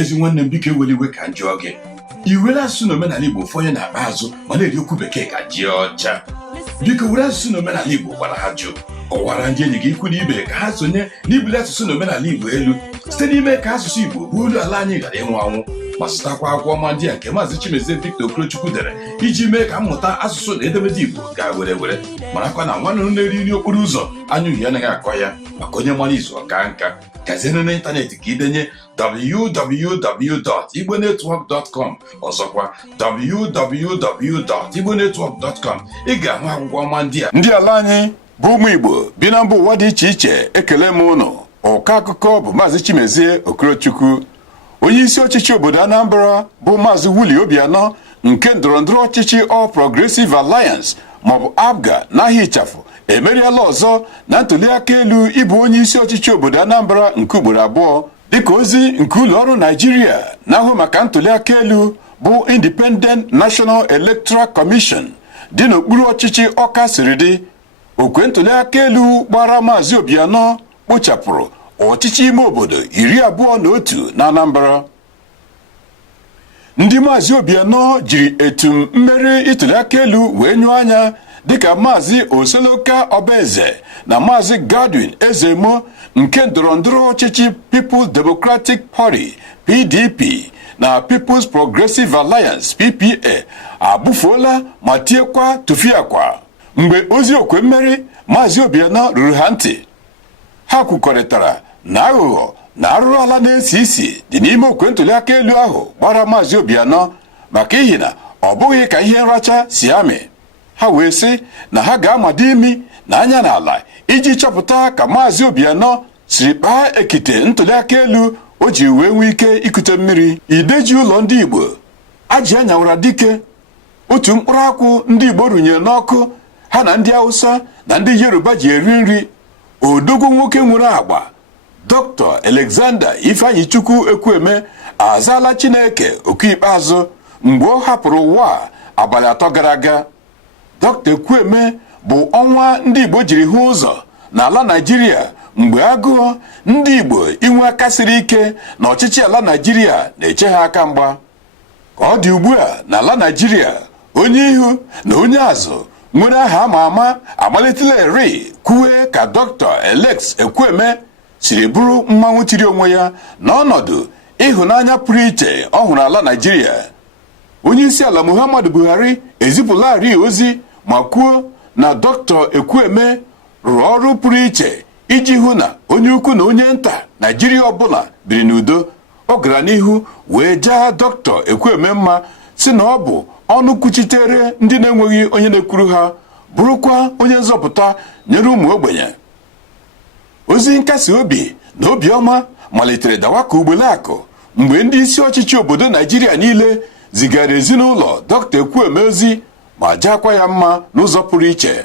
ezi nwanne m biko eweliwe ka njọ gị iwere asụsụ na omenala Igbo fọnye na akpa azụ ma na-eri okwu bekee ka ji ọcha biko were asụsụ na omenala Igbo gwara ha jụ ọwara ndị enyi gị ikwu na ibe ka ha sonye n'ibuli asụsụ na omenala Igbo elu site n'ime ka asụsụ Igbo bụ olu ala anyị ghara ịnwụ anwụ ma sụtakwa akwụkwọ ọma ndị a nke Maazị Chimezie Victor Okorochukwu dere iji mee ka mmụta asụsụ na edemede Igbo gaa were marakwa na nwanne na-eri nri okporo ụzọ anya uhie anaghị akọ ya maka onye mara izu ọka nka gaziere n'ịntanetị ka idenye www.igbonetwork.com ọzọkwa www.igbonetwork.com ị ga-ahụ akwụkwọ ọma ndị a. Ndị ala anyị bụ ụmụ Igbo bi na mba ụwa dị iche iche, ekele m ụnụ. Ọka akụkọ bụ Maazị Chimezie Okorochukwu. Onye isi ọchịchị obodo Anambra bụ Maazị Willie Obianọ nke ndọrọndọrọ ọchịchị All Progressive Alliance maọbụ APGA n'ahịa ịchafụ emeriela ọzọ na ntụliaka elu ịbụ onye isi ọchịchị obodo Anambra nke ugboro abụọ dịka ozi nke ụlọọrụ Naijiria na-ahụ maka ntụliaka elu bụ Independent National Electoral Commission dị n'okpuru ọchịchị Ọka siri dị. Okwe ntụliaka elu gbara Maazị Obianọ kpochapụrụ ọchịchị ime obodo 21 na Anambra. Ndị Maazị Obianọ jiri etum mmeri ntụliaka elu wee nyụọ anya dịka Maazị Oseloka Obeze na Maazị Godwin Ezemo nke ndọrọndọrọ ọchịchị People's Democratic Party PDP na People's Progressive Alliance PPA abụfuola ma tiekwa tụfiakwa. Mgbe ozi okwe mmeri Maazị Obianọ ruru ha ntị, ha kwukọrịtara na aghụghọ na arụrụ ala na-esi isi dị n'ime okwe ntụliaka elu ahụ gbara Maazị Obianọ maka ihi na ọ bụghị ka ihe nracha si amị. Ha wee sị na ha ga-amado imi na anya n'ala iji chọpụta ka Maazị Obianọ siri kpaa ekite ntụliaka elu o ji wee nwee ike ikute mmiri. Ideji ụlọ ndị Igbo Ajị Anyawara Dike, otu mkpụrụ akwụ ndị Igbo rụnyere n'ọkụ ha na ndị Hausa na ndị Yoruba ji eri nri. Odogwu nwoke nwere agba Dr. Alexander Ifeanyichukwu Ekwueme azaala Chineke oku ikpeazụ mgbe ọ hapụrụ ụwa abalị 3 gara aga. Dr. Ekwueme bụ ọnwa ndị Igbo jiri hụ ụzọ n'ala Naịjirịa mgbe agụụ ndị Igbo inwe aka siri ike na ọchịchị ala Naịjirịa na-eche ha aka mgba. Ka ọ dị ugbu a n'ala Naịjirịa, onye ihu na onye azụ nwere aha ama ama amalitela eri kwuwe ka Dr. Alex Ekwueme siri bụrụ mmanwụ tiri onwe ya n'ọnọdụ ịhụnanya pụrụ iche ọ hụrụ ala Naịjirịa. Onye isi ala Muhammadu Buhari ezipụlarị ozi ma kwuo na Dr. Ekwueme rụrụ ọrụ pụrụ iche iji hụ na onye ukwu na onye nta Naịjirịa ọbụla biri n'udo. Ọ gara n'ihu wee jaa Dr. Ekwueme mma si na ọ bụ ọnụ kwuchitere ndị na-enweghị onye na-ekwuru ha, bụrụkwa onye nzọpụta nyere ụmụ ogbenye. Ozi nkasi obi na obiọma malitere dawa ka ugbele akụ mgbe ndị isi ọchịchị obodo Naịjirịa niile zigara ezinụlọ Dr. Ekwueme ozi ma jaakwa ya mma n'ụzọ pụrụ iche.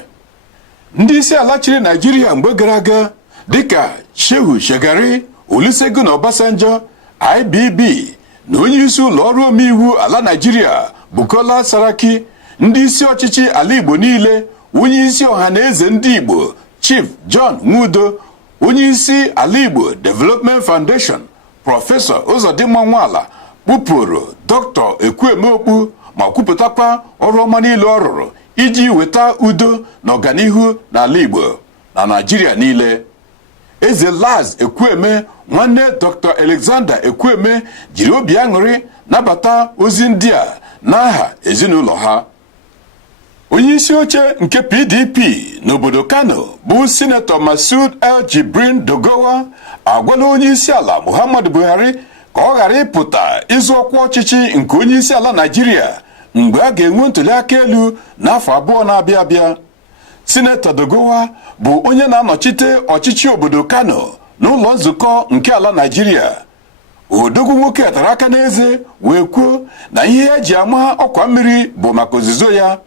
Ndị isi ala chịrị Naịjirịa mgbe gara aga dịka Shehu Shagari, Olusegun Obasanjo, IBB na onye isi ụlọ ọrụ omeiwu ala Naịjirịa Bukola Saraki, ndị isi ọchịchị ala Igbo niile, onye isi ọha na eze ndị Igbo Chief John Nwudo, onye isi ala Igbo Development Foundation Prọfesọ Ụzọdịmma Nwala kpụpụrụ Dr. Ekwueme okpu ma kwupụtakwa ọrụ ọma niile ọ rụrụ iji weta udo na ọganihu n'ala Igbo na Naịjirịa niile. Eze Laz Ekwueme, nwanne Dr. Alexander Ekwueme, jiri obi aṅụrị nabata ozi ndị a n'aha ezinụlọ ha. Onye isi oche nke PDP n'obodo Kano bụ Sinetọ Masud El Jibrin Dogowa agwala onye isi ala Muhammadu Buhari ka ọ ghara ịpụta ịzụ ọkwa ọchịchị nke onye isi ala Naịjirịa mgbe a ga-enwe ntụliaka elu n'afọ 2 na-abịa abịa. Sinetọ Dogowa bụ onye na-anọchite ọchịchị obodo Kano n'ụlọ nzukọ nke ala Naịjirịa. Odogwu nwoke tara aka n'eze wee kwuo na ihe ya ji ama ọkwa mmiri bụ maka ozuzo ya.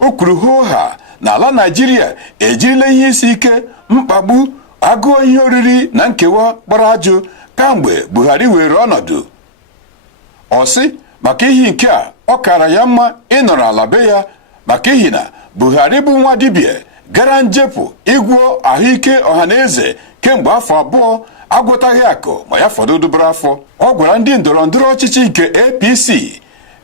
O kwuru hooha na ala Naịjirịa ejirila ihe isi ike, mkpagbu, agụụ ihe oriri na nkewa gbara ajụ kamgbe Buhari were ọnọdụ. Ọ sị maka ihe nke a ọ kara ya mma ịnọrọ ala be ya maka ihi na Buhari bụ nwa dibịa gara njepụ ịgwọ ahụike ọhaneze kemgbe afọ abụọ agwọtaghị akụ ma ya fọdụ dụbara afọ. Ọ gwara ndị ndọrọndọrọ ọchịchị nke APC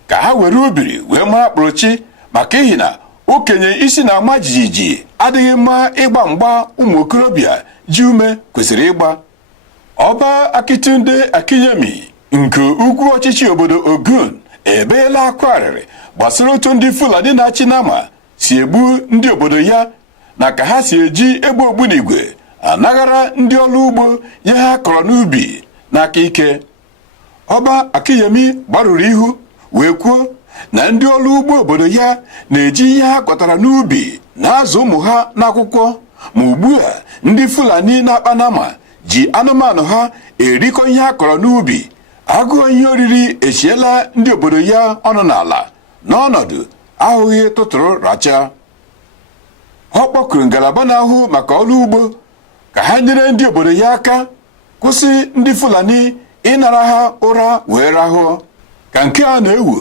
ka ha were ubiri wee mara kpụrụchi maka ihi na okenye isi na-ama jijiji adịghị mma ịgba mgba ụmụ okorobịa ji ume kwesịrị ịgba. Ọba Akitunde Akinyemi nke ugwu ọchịchị obodo Ogun ebeela akwa arịrị gbasara otu ndị Fulani na-achị Nama si egbu ndị obodo ya na ka ha si eji egbe ogbunigwe anaghara ndị ọrụ ugbo ihe ha kọrọ n'ubi n'aka ike. Ọba Akinyemi gbarụrụ ihu wee kwuo na ndị ọrụ ugbo obodo ya na-eji ihe ha kọtara n'ubi na-azụ ụmụ ha n'akwụkwọ, ma ugbu a ndị Fulani na-akpa Nama ji anụmanụ ha erikọ ihe ha kọrọ n'ubi. Agụụ ihe oriri echiela ndị obodo ya ọnụ n'ala n'ọnọdụ ahụghị tụtụrụ racha. Ọ kpọkuru ngalaba na-ahụ maka ọrụ ugbo ka ha nyere ndị obodo ya aka kwụsị ndị Fulani ịnara ha ụra wee rahụọ. Ka nke a na-ewu,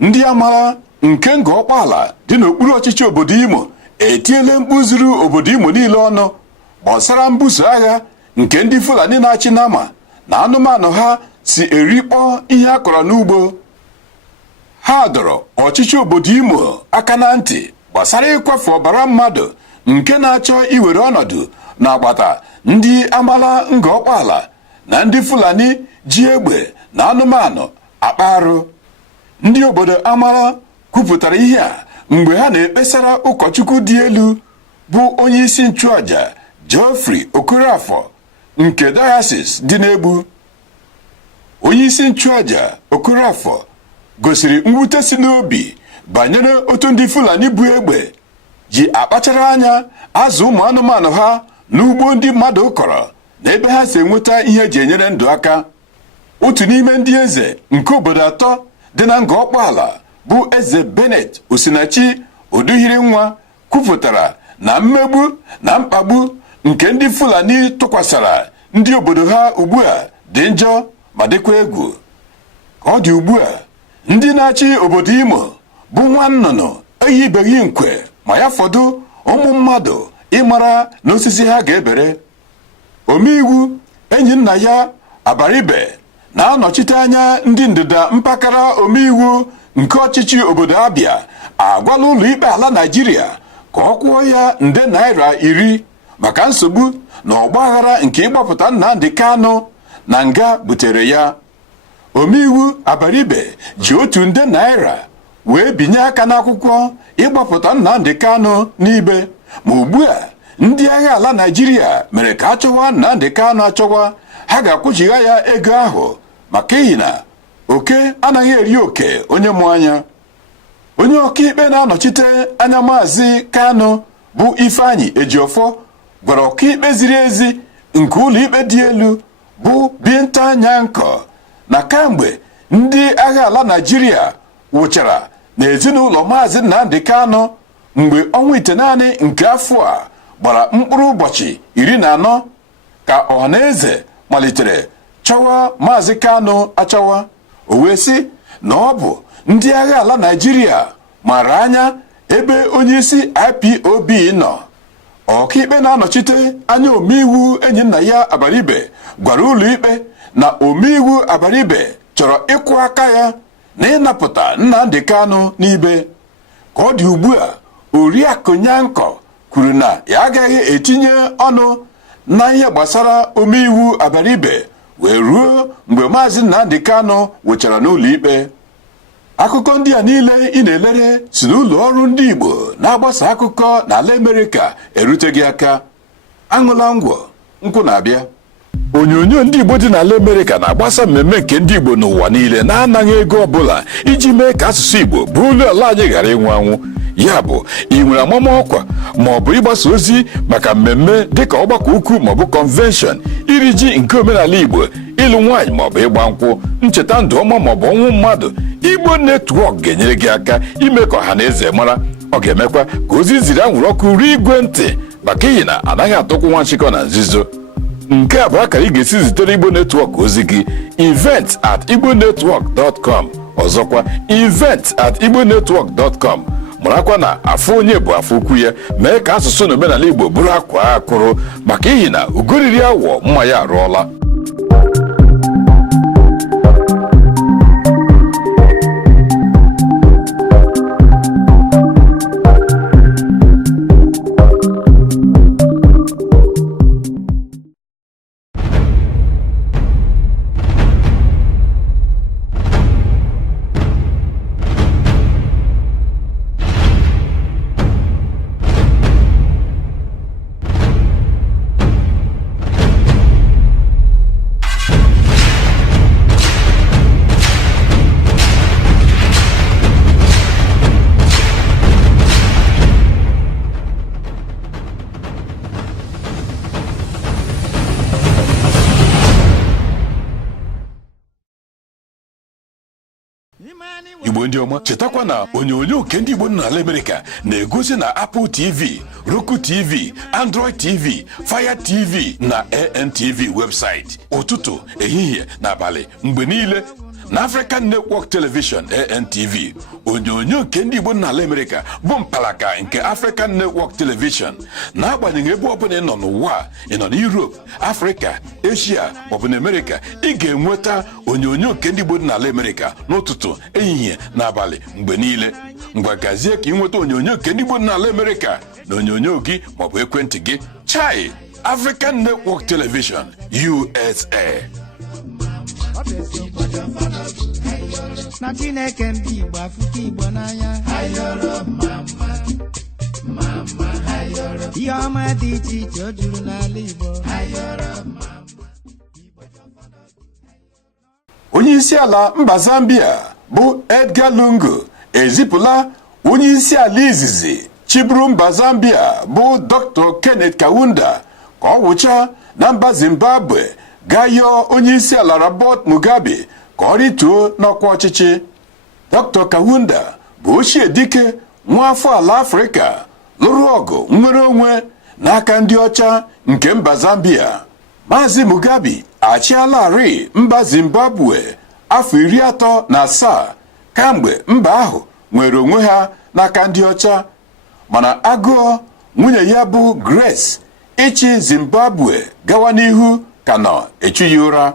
ndị amara nke nga ọkpala dị n'okpuru ọchịchị obodo Imo etiele mkpu zuru obodo Imo niile ọnụ gbasara mbuso agha nke ndị Fulani na-achị Nama na anụmanụ ha si erikpọ ihe a kọrọ n'ugbo. Ha dọrọ ọchịchị obodo Imo aka na ntị gbasara ịkwafu ọbara mmadụ nke na-achọ iwere ọnọdụ n'agbata ndị amala nga ọkpala na ndị Fulani ji egbe na anụmanụ akpa arụ. Ndị obodo amala kwupụtara ihe a mgbe ha na-ekpesara ụkọchukwu dị elu bụ onye isi nchụaja Geoffrey Okorafor nke Diocese dị n'Egbu. Onye isi nchụaja Okorafor gosiri mwute si n'obi banyere otu ndị Fulani bụ egbe ji akpachara anya azụ ụmụ anụmanụ ha n'ugbo ndị mmadụ kọrọ na ebe ha si enweta ihe eji enyere ndụ aka. Otu n'ime ndị eze nke obodo atọ dị na nga ọkpala bụ eze Bennett Osinachi Oduhiri Nwa kwupụtara na mmegbu na mkpagbu nke ndị Fulani tụkwasara ndị obodo ha ugbu a dị njọ ma dịkwa egwu. Ka ọ dị ugbu a, ndị na-achị obodo Imo bụ nwa nnụnụ eyibeghị nkwe ma ya fọdụ ụmụ mmadụ ịmara na osisi ha ga-ebere. Omeiwu enyi nna ya Abaribe na-anọchite anya ndị ndịda mpaghara omeiwu nke ọchịchị obodo Abia agwala ụlọ ikpe ala Naịjirịa ka ọ kwụọ ya nde naira 10 maka nsogbu na ọgbaghara nke ịgbapụta Nnamdi Kanu na nga butere ya. Omeiwu Abaribe ji otu nde naira wee binye aka n'akwụkwọ ịgbapụta Nnamdi Kanu n'ibe, ma ugbu a ndị agha ala Naịjirịa mere ka achọwa Nnamdi Kanu achọwa, ha ga-akwụchigha ya ego ahụ maka ihi na oke anaghị eri oke onye mụ anya. Onye ọkaikpe na-anọchite anya Maazị Kanu bụ Ifeanyi Ejiofor gwara ọkaikpe ziri ezi nke ụlọikpe dị elu bụ Binta Nyako na kamgbe ndị agha ala Naịjirịa wụchara n'ezinụlọ Maazị Nnamdi Kanu mgbe ọnwa itenaanị nke afọ a gbara mkpụrụ ụbọchị 14 ka ọhaneze malitere chọwa Maazị Kanu achọwa. O wee sị na ọ bụ ndị agha ala Naịjirịa mara anya ebe onye isi IPOB nọ. Ọkaikpe na-anọchite anya omeiwu enyi nna ya Abaribe gwara ụlọikpe na omeiwu Abaribe chọrọ ịkwụ aka ya na ịnapụta Nnamdi Kanu n'ibe. Ka ọ dị ugbu a, Oriakụ Nyanko kwuru na ya agaghị etinye ọnụ na ihe gbasara omeiwu Abaribe wee ruo mgbe Maazị Nnamdi Kanu wụchara n'ụlọ ikpe. Akụkọ ndị a niile ị na-elere si n'ụlọ ọrụ ndị Igbo na-agbasa akụkọ n'ala Amerịka eruteghị aka. Aṅụla ngwọ, nkwụ na-abịa. Onyonyo ndị Igbo dị n'ala Amerịka na-agbasa mmemme nke ndị Igbo n'ụwa niile na-anaghị ego ọbụla iji mee ka asụsụ Igbo bụ olu ala anyị ghara ịnwụ anwụ. Ya bụ, ị nwere amama ọkwa ma ọ bụ ịgbasa ozi maka mmemme dịka ọgbakọ ukwu maọbụ convention, iri ji nke omenala Igbo, ịlụ nwaanyị maọbụ ịgba nkwụ, ncheta ndụ ọma maọbụ ọnwụ mmadụ, Igbo Network ga-enyere gị aka ime ka ọha na eze mara. Ọ ga-emekwa ka ozi ziri anwụrụ ọkụ ruo igwe ntị maka ihi na anaghị atụkwu nwa nchịkọ na nzuzo. Nke a bụ akara ị ga-esi zitere Igbo Network ozi gị: event@igbonetwork.com. Ọzọkwa, event@igbonetwork.com. marakwa na afọ onye bụ afọ ukwu ya, mee ka asụsụ na omenala Igbo bụrụ akwa akụrụ, maka ihi na ugoriri awọ mma ya arụọla. Igbo ndị ọma, chetakwa na onyonyo nke ndị Igbo n'ala Amerịka na-egosi na Apple TV, Roku TV, Android TV, Fire TV na ANTV website ụtụtụ, ehihie na abalị mgbe niile. Na African Network Television ANTV, onyonyo nke ndị Igbo n'ala Amerịka bụ mpalaka nke African Network Television. N'agbanyeghị ebe ọbụla ị nọ n'ụwa, ị nọ n'Europe, Africa, Asia maọbụ na America, ị ga-enweta onyonyo nke ndị Igbo n'ala Amerịka n'ụtụtụ, ehihie na abalị mgbe niile. Ngwa gazie ka ị nweta onyonyo nke ndị Igbo n'ala Amerịka na onyonyo gị maọbụ ekwentị gị. Chai, African Network Television USA. Na Chineke ndị Igbo afụta Igbo n'anya, ihe ọma dị iche iche o juru n'ala Igbo. Onye isi ala mba Zambia bụ Edgar Lungu ezipụla onye isi ala izizi chiburu mba Zambia bụ Dr. Kenneth Kaunda ka ọ wụcha na mba Zimbabwe gaa yọọ onye isi ala Robert Mugabe ka ọ rituo n'ọkwa ọchịchị. Dr. Kaunda bụ ochie dike nwa afọ ala Afrịka lụrụ ọgụ nnwere onwe n'aka ndị ọcha nke mba Zambia. Maazị Mugabe achịalarị mba Zimbabwe afọ 37 kamgbe mba ahụ nwere onwe ha n'aka ndị ọcha, mana agụọ nwunye ya bụ Grace ịchị Zimbabwe gawa n'ihu ka nọ echughị ụra.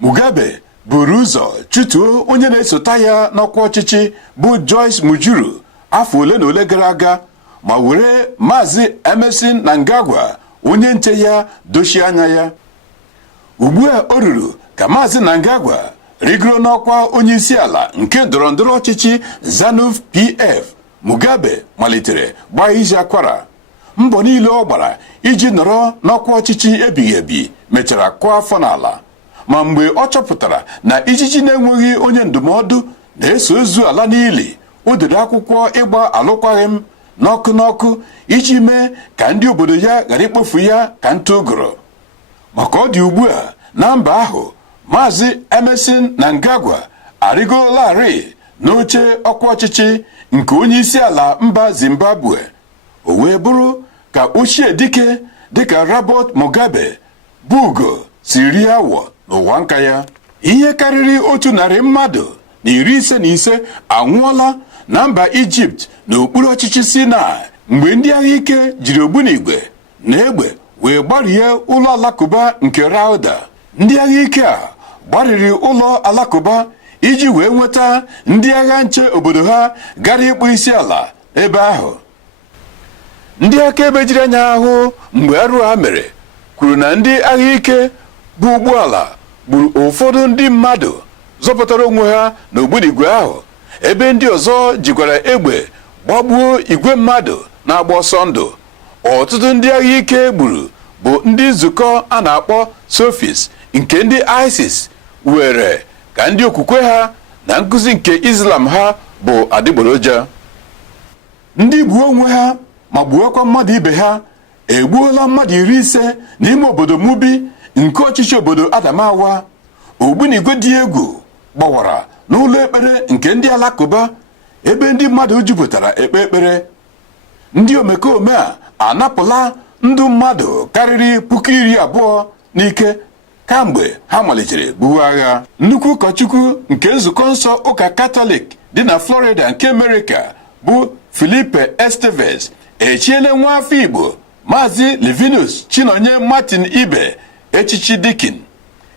Mugabe buru ụzọ chụtuo onye na-esota ya n'ọkwa ọchịchị bụ Joyce Mujuru afọ ole na ole gara aga, ma were Maazị Emmerson Mnangagwa onye nche ya dochie anya ya. Ugbu a o ruru ka Maazị Mnangagwa rigoro n'ọkwa onye isi ala nke ndọrọndọrọ ọchịchị ZANU-PF. Mugabe malitere gbaa ije akwara. Mbọ niile ọ gbara iji nọrọ n'ọkwa ọchịchị ebighị ebi mechara kụọ afọ n'ala, ma mgbe ọ chọpụtara na ijiji na-enweghị onye ndụmọdụ na-eso ozu ala n'ili, o dere akwụkwọ ịgba alụkwaghịm n'ọkụ iji mee ka ndị obodo ya ghara ikpofu ya ka ntụ ụgụrụ. Maka ọ dị ugbu a na mba ahụ, Maazị Emmerson Mnangagwa arịgorolarị n'oche ọkwa ọchịchị nke onye isi ala mba Zimbabwe. O wee bụrụ ka ochie dike dịka Robert Mugabe bụ ugo si rie awọ n'ụwa nka ya. Ihe karịrị 100 mmadụ na 55 anwụọla na mba Ijipt n'okpuru ọchịchị Sinai mgbe ndị agha ike jiri ogbunigwe na egbe wee gbarie ụlọ alakụba nke Rauda. Ndị agha ike a gbariri ụlọ alakụba iji wee nweta ndị agha nche obodo ha gara ịkpụ isi ala ebe ahụ. Ndị akaebe jiri anya ahụ mgbe arụ ha mere kwuru na ndị agha ike bụ ụgbọala gburu ụfọdụ ndị mmadụ zọpụtara onwe ha n'ogbunigwe ahụ, ebe ndị ọzọ jikwara egbe gbagbuo igwe mmadụ na-agba ọsọ ndụ. Ọtụtụ ndị agha ike gburu bụ ndị nzukọ a na-akpọ Sofis nke ndị ISIS were ka ndị okwukwe ha na nkụzi nke Islam ha bụ adịgboroja. Ndị gbuo onwe ha ma gbuokwa mmadụ ibe ha egbuola mmadụ 50 n'ime obodo Mubi nke ọchịchị obodo Adamawa. Ogbunigwe dị egwu gbawara n'ụlọ ekpere nke ndị alakụba ebe ndị mmadụ jupụtara ekpe ekpere. Ndị omekome a anapụla ndụ mmadụ karịrị 20,000 n'ike kamgbe ha malitere buhu agha. Nnukwu ụkọchukwu nke nzukọ nsọ ụka Katọlik dị na Florida nke Amerịka bụ Filipe Esteves echiele nwa afọ Igbo Maazị Livinus Chinonye Martin Ibe echichi Deacon.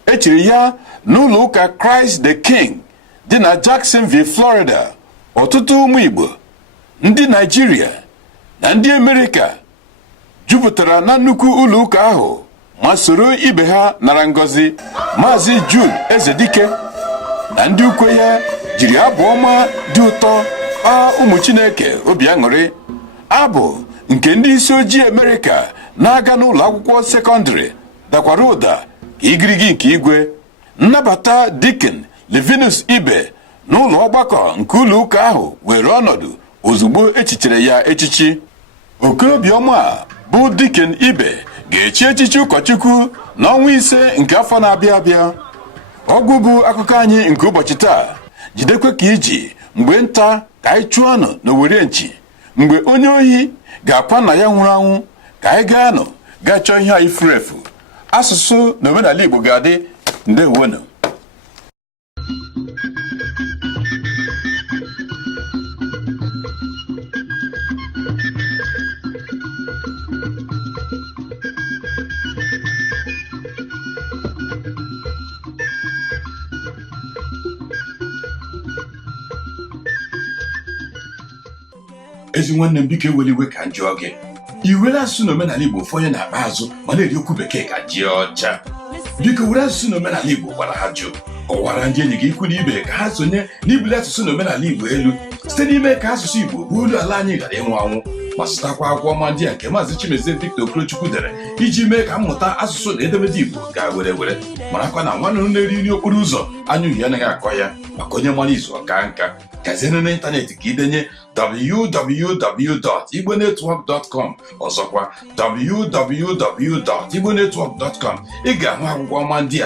Echiri ya n'ụlọ ụka Christ the King dị na Jacksonville, Florida. Ọtụtụ ụmụ Igbo, ndị Naịjirịa na ndị Amerịka jupụtara na nnukwu ụlọ ụka ahụ ma soro ibe ha nara ngọzi. Maazị June Ezedike na ndị ukwe ya jiri abụ ọma dị ụtọ kpaa ụmụ Chineke obi aṅụrị. Abụ nke ndị isi ojii Amerịka na-aga n'ụlọ akwụkwọ sekọndịrị dakwara ụda ka igirigi nke igwe. Nnabata Deacon Livinus Ibe n'ụlọ ọgbakọ nke ụlọ ụka ahụ were ọnọdụ ozugbo echichiri ya echichi. Okorobịọma a bụ Deacon Ibe ga-echi echichi ụkọchukwu n'ọnwa ise nke afọ na-abịa abịa. Ọgwụ bụ akụkọ anyị nke ụbọchị taa. Jidekwe ka iji mgbe nta ka anyị chụọ nọ n'Owere Nchi, mgbe onye ohi ga-akwa nna ya nwụrụ anwụ ka anyị gaa nọ gaa chọọ ihe anyị furu efu. Asụsụ na omenala Igbo ga-adị. Ndewonu. Ezi nwanne m biko eweliwe ka m jụọ gị, iwere asụsụ na omenala Igbo fọnye na-akpa azụ ma na-eri okwu bekee ka ji ọcha? Biko were asụsụ na omenala Igbo gwara ha jụ. Ọwara ndị enyi gị ikwu na ibe ka ha sonye n'ibuli asụsụ na omenala Igbo elu site n'ime ka asụsụ Igbo bụ olu ala anyị ghara ịnwụ anwụ, ma zụtakwa akwụkwọ ọma ndị a nke Maazị Chimezie Victor Okorochukwu dere iji mee ka mmụta asụsụ na edemede Igbo gaa were were. Marakwa na nwanne m na-eri nri okporo ụzọ anya uhie anaghị akọ ya, maka onye mara izu ọka nka. Gazienụ n'ịntanetị ka idenye www.igbonetwork.com, ọzọkwa www.igbonetwork.com. Ị ga-ahụ akwụkwọ ọma ndị a